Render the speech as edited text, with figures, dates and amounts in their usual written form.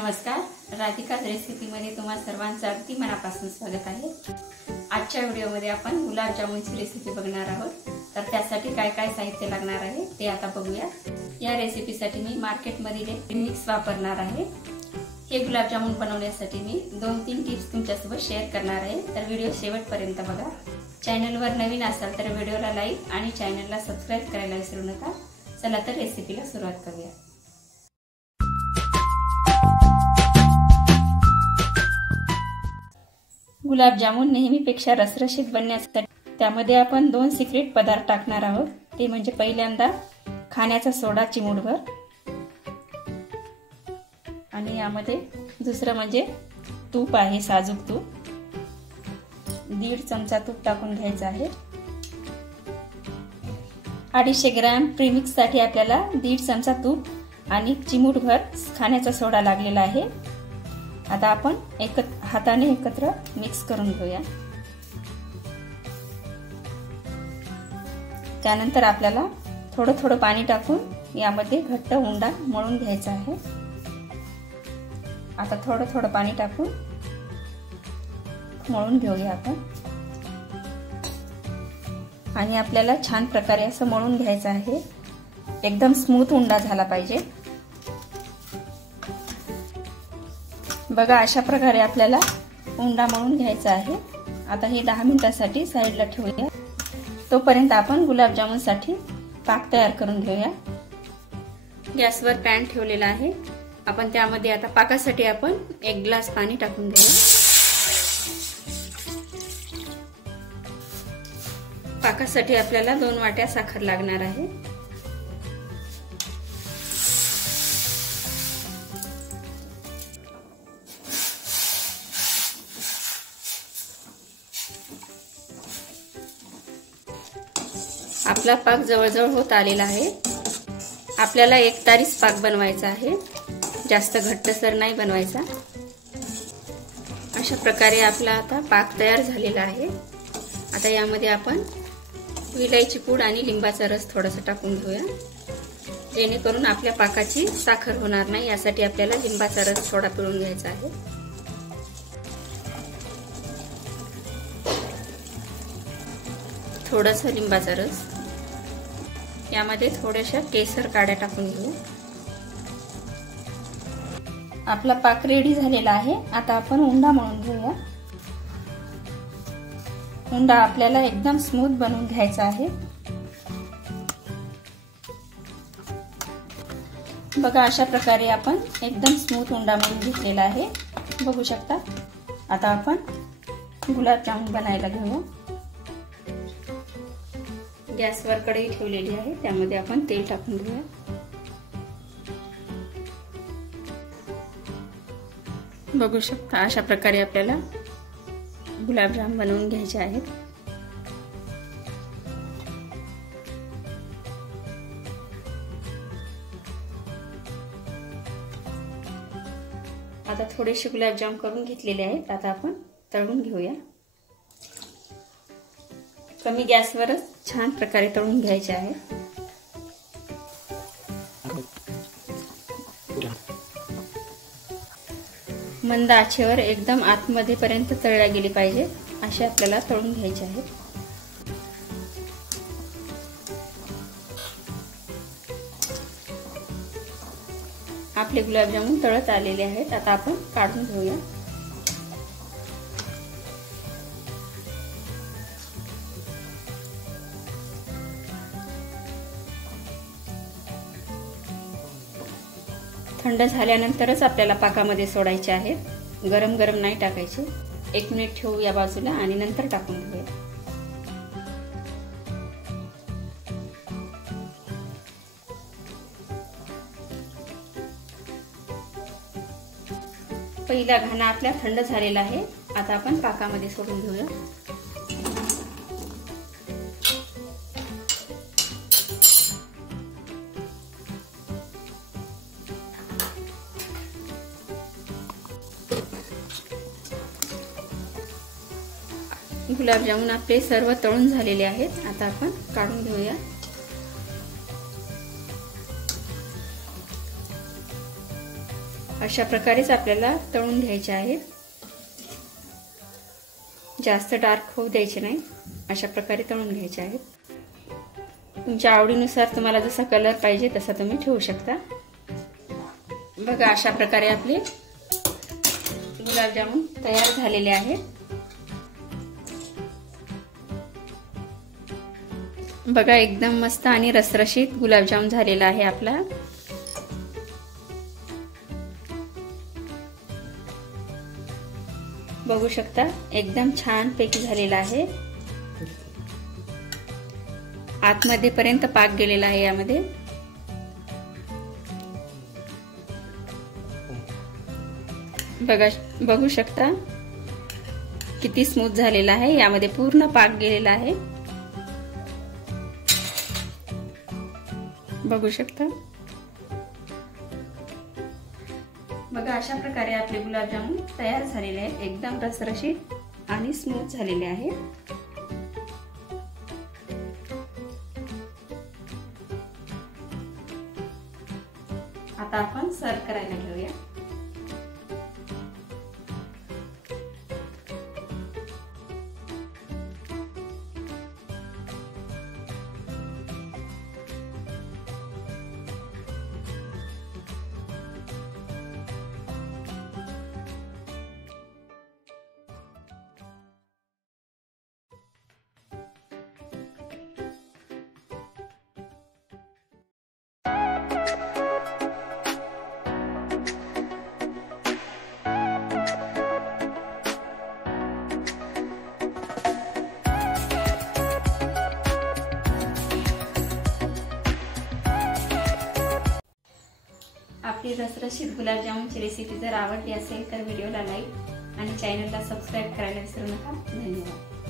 नमस्कार, राधिकाज रेसिपीमध्ये तुम्हा सर्वांचं अगदी मनापासून स्वागत आहे। आजच्या व्हिडिओमध्ये आपण गुलाबजामुनची रेसिपी बघणार आहोत। तर त्यासाठी काय काय साहित्य लागणार आहे ते आता बघूया। या रेसिपीसाठी मी मार्केटमधील एक मिक्स वापरणार आहे। हे गुलाबजामुन बनवण्यासाठी मी 2-3 टिप्स तुमच्यासोबत शेअर करणार आहे। तर व्हिडिओ शेवटपर्यंत बघा। चॅनलवर नवीन असाल तर व्हिडिओला लाईक आणि चॅनलला सबस्क्राइब करायला विसरू नका। चला तर रेसिपीला सुरुवात करूया। गुलाबजामुन नेहमीपेक्षा रसरशीत बनण्यासाठी त्यामध्ये आपण 2 सिक्रेट पदार्थ टाकणार आहोत। ते म्हणजे पहिल्यांदा खाण्याचा सोडा चिमूटभर आणि यामध्ये दुसरं म्हणजे तूप आहे, साजूक तूप 1.5 चमचा तूप टाकून घ्यायचं आहे। 250 ग्रॅम प्रीमिक्स साठी आपल्याला 1.5 चमचा तूप आणि चिमूटभर खाण्याचा सोडा लागलेला आहे। आता आपण हाताने एकत्र मिक्स करून घेऊया। त्यानंतर आपल्याला थोडं थोडं पाणी टाकून यामध्ये घट्ट उंडा मळून घ्यायचा आहे। आता थोडं थोडं पाणी टाकून मळून घेऊया आपण आणि आपल्याला छान प्रकारे असं मळून घ्यायचं आहे। एकदम स्मूथ उंडा झाला पाहिजे। बघा, अशा प्रकारे आपल्याला उंडा मळून घ्यायचा आहे। आता हे 10 मिनिटांसाठी साइडला ठेवूया। तोपर्यंत आपण गुलाबजामुनसाठी पाक तयार करून घेऊया। गॅसवर पॅन ठेवलेला आहे। आपण त्यामध्ये आता पाकासाठी आपण 1 ग्लास पाणी टाकून घेऊया। पाकासाठी आपल्याला 2 वाट्या साखर लागणार आहे। आपला पाक जवळजवळ होत आलेला आहे। आपल्याला एकतारीच पाक बनवायचा आहे, जास्त घट्टसर नाही बनवायचा। अशा प्रकारे आपला आता पाक तयार झालेला आहे। आता यामध्ये आपण विलायची पूड आणि लिंबाचा रस थोडासा टाकून घेऊया, जेणेकरून आपल्या पाकाची साखर होणार नाही। यासाठी आपल्याला लिंबाचा रस थोडा पिळून घ्यायचा आहे। थोडासा लिंबाचा रस, यामध्ये थोड्याशा केसर काड्या टाकून घेऊ। आपला पाक रेडी झालेला आहे। आता आपण उंडा मळून घेऊया। उंडा आपल्याला एकदम स्मूथ बनवून घ्यायचा आहे। बघा, अशा प्रकारे आपण एकदम स्मूथ उंडा मळून घेतलेला आहे, बघू शकता। आता आपण गुलाबजामुन बनायला घेऊया। गॅसवर कढई ठेवलेली आहे, त्यामध्ये आपण तेल टाकून घेऊया। बघू शकता, अशा प्रकारे आपल्याला गुलाबजाम बनवून घ्यायचे आहेत। आता थोडेसे गुलाबजाम करून घेतलेले आहेत। आता आपण तळून घेऊया। कमी गॅसवरच छान प्रकारे तळून घ्यायचे आहे। मंद आचेवर एकदम आतमध्ये पर्यंत तळल्या गेली पाहिजे, असे आपल्याला तळून घ्यायचे आहे। आपले गुलाबजामुन तळत आलेले आहेत। आता आपण काढून घेऊया। थंड झाल्यानंतरच आपल्याला पाकामध्ये सोडायचे आहेत, गरम गरम नाही टाकायचे। 1 मिनिट ठेवू या बाजूला आणि नंतर टाकून घेऊया। पहिला घाणा आपला थंड झालेला आहे। आता आपण पाकामध्ये सोडून घेऊया। गुलाबजामुन आपले सर्व तळून झालेले आहेत। आता आपण काढून घेऊया। अशा प्रकारेच आपल्याला तळून घ्यायचे आहेत. जास्त डार्क होऊ द्यायचे नाही. अशा प्रकारे तळून घ्यायचे आहेत. तुमच्या आवडीनुसार तुम्हाला जसा कलर पाहिजे तसा तुम्ही ठेवू शकता. बघा अशा प्रकारे आपले गुलाबजामुन तयार झालेले आहेत. बघा एकदम मस्त आणि रसरशीत गुलाबजाम झालेला आहे आपला. बघू शकता एकदम छान पैकी झालेला आहे. आतमध्ये पर्यंत पाक गेलेला आहे यामध्ये. बघू शकता किती स्मूथ झालेला आहे. यामध्ये पूर्ण पाक गेलेला आहे. बघू शकता. बघा अशा प्रकारे आपले गुलाबजामुन तयार झालेले आहेत. एकदम रसरशीत आणि स्मूथ झालेले आहेत. आता आपण सर्व करायला घेऊया. आपली रसरशीत गुलाबजामुनची रेसिपी जर आवडली असेल तर व्हिडिओला लाईक आणि चॅनलला सबस्क्राईब करायला विसरू नका. धन्यवाद.